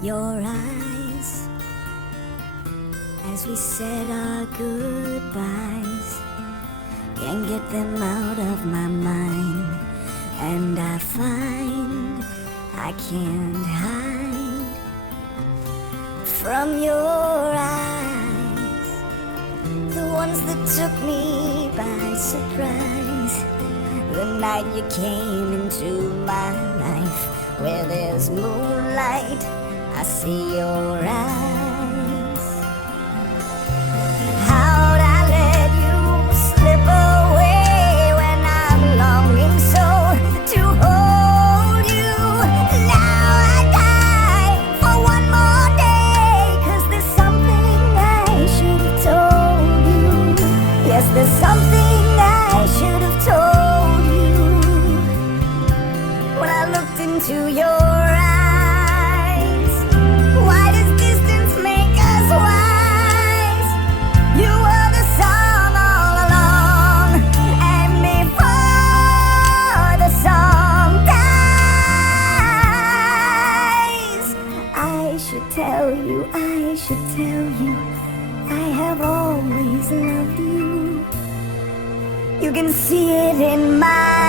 your eyes as we said our goodbyes. Can't get them out of my mind, and I find I can't hide from your eyes, the ones that took me by surprise. The night you came into my life, where there's moonlight, I see your eyes. How'd I let you slip away when I'm longing so to hold you? Now I die for one more day, 'cause there's something I should have told you. Yes, there's something I should have told you when I looked into your eyes. Why does distance make us wise? You were the song all along, and before the song dies, I should tell you, I have always loved you. You can see it in my